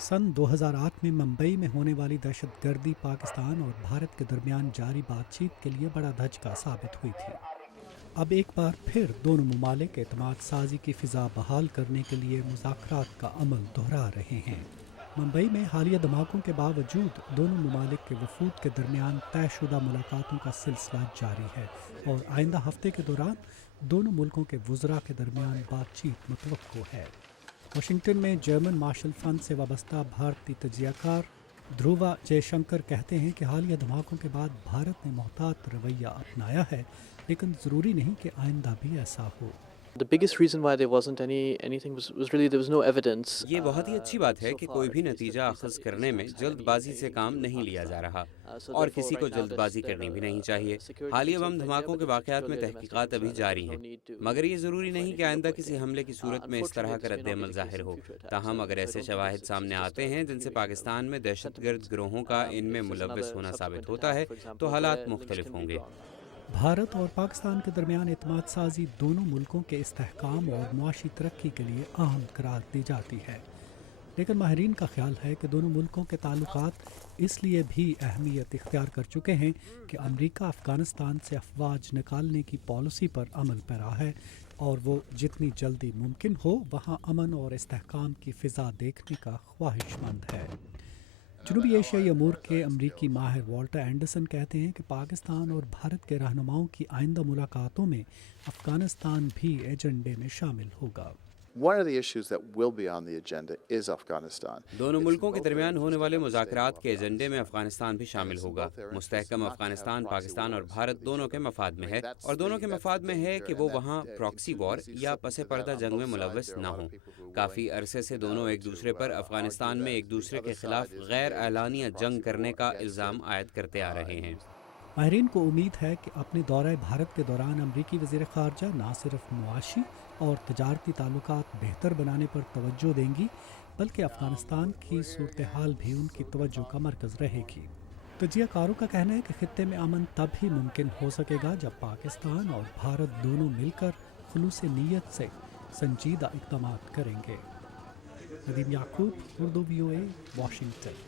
सन 2008 में मुंबई में होने वाली दहशतगर्दी पाकिस्तान और भारत के दरमियान जारी बातचीत के लिए बड़ा धचका साबित हुई थी। अब एक बार फिर दोनों ममालिक एतमाद साजी की फ़िज़ा बहाल करने के लिए मुज़ाकरात का अमल दोहरा रहे हैं। मुंबई में हालिया धमाकों के बावजूद दोनों ममालिक के वफूद के दरमियान तयशुदा मुलाकातों का सिलसिला जारी है और आइंदा हफ्ते के दौरान दोनों मुल्कों के वज़रा के दरमियान बातचीत मुतवक्को है। वाशिंगटन में जर्मन मार्शल फंड से वाबस्ता भारतीय तजियाकार ध्रुवा जयशंकर कहते हैं कि हालिया धमाकों के बाद भारत ने मोहतात रवैया अपनाया है, लेकिन ज़रूरी नहीं कि आइंदा भी ऐसा हो। The biggest reason why there wasn't anything was really there was no evidence. ये बहुत ही अच्छी बात है कि कोई भी नतीजा अखज़ करने में जल्दबाजी से काम नहीं लिया जा रहा और किसी को जल्दबाजी करनी भी नहीं चाहिए। हालिया बम धमाकों के वाक़यात में तहकीकात अभी जारी हैं, मगर ये ज़रूरी नहीं कि आइंदा किसी हमले की सूरत में इस तरह का रद्द-ए-अमल ज़ाहिर हो। ताहम अगर ऐसे शवाहिद सामने आते हैं जिनसे पाकिस्तान में दहशतगर्द गिरोहों का इनमें मुलव्वस होना साबित होता है तो हालात मुख्तलिफ होंगे। भारत और पाकिस्तान के दरमियान एतमाद साजी दोनों मुल्कों के इस्तेहकाम और मुआशी तरक्की के लिए अहम करार दी जाती है, लेकिन माहिरीन का ख्याल है कि दोनों मुल्कों के ताल्लुकात इसलिए भी अहमियत इख्तियार कर चुके हैं कि अमरीका अफ़गानिस्तान से अफवाज निकालने की पॉलिसी पर अमल पैरा है और वो जितनी जल्दी मुमकिन हो वहाँ अमन और इस्तेहकाम की फ़िज़ा देखने का ख्वाहिशमंद है। जनूबी एशियाई अमूर के अमरीकी माहिर वाल्टर एंडरसन कहते हैं कि पाकिस्तान और भारत के रहनुमाओं की आइंदा मुलाकातों में अफ़गानिस्तान भी एजेंडे में शामिल होगा। One of the issues that will be on the agenda is Afghanistan. दोनों मुल्कों के दरमियान होने वाले मुज़ाकरात के एजेंडे में अफगानिस्तान भी शामिल होगा। मुस्तहकम अफगानिस्तान पाकिस्तान और भारत दोनों के मफाद में है और दोनों के मफाद में है कि वो वहाँ प्रॉक्सी वॉर या पसे पर्दा जंग में मुलव्वस न हों। काफ़ी अरसे से दोनों एक दूसरे पर अफगानिस्तान में एक दूसरे के खिलाफ गैर एलानिया जंग करने का इल्ज़ाम आयद करते आ रहे हैं। माहिरीन को उम्मीद है कि अपने दौरे भारत के दौरान अमरीकी वज़ीर ख़ारजा न सिर्फ मुआशी और तजारती ताल्लुकात बेहतर बनाने पर तवज्जो देंगी, बल्कि अफ़गानिस्तान की सूरत हाल भी उनकी तवज्जो का मरकज़ रहेगी। तजियाकारों का कहना है कि खित्ते में अमन तब ही मुमकिन हो सकेगा जब पाकिस्तान और भारत दोनों मिलकर खुलूस नीयत से संजीदा इक़दामात करेंगे। नदीम याकूब, उर्दू VOA, वाशिंगटन।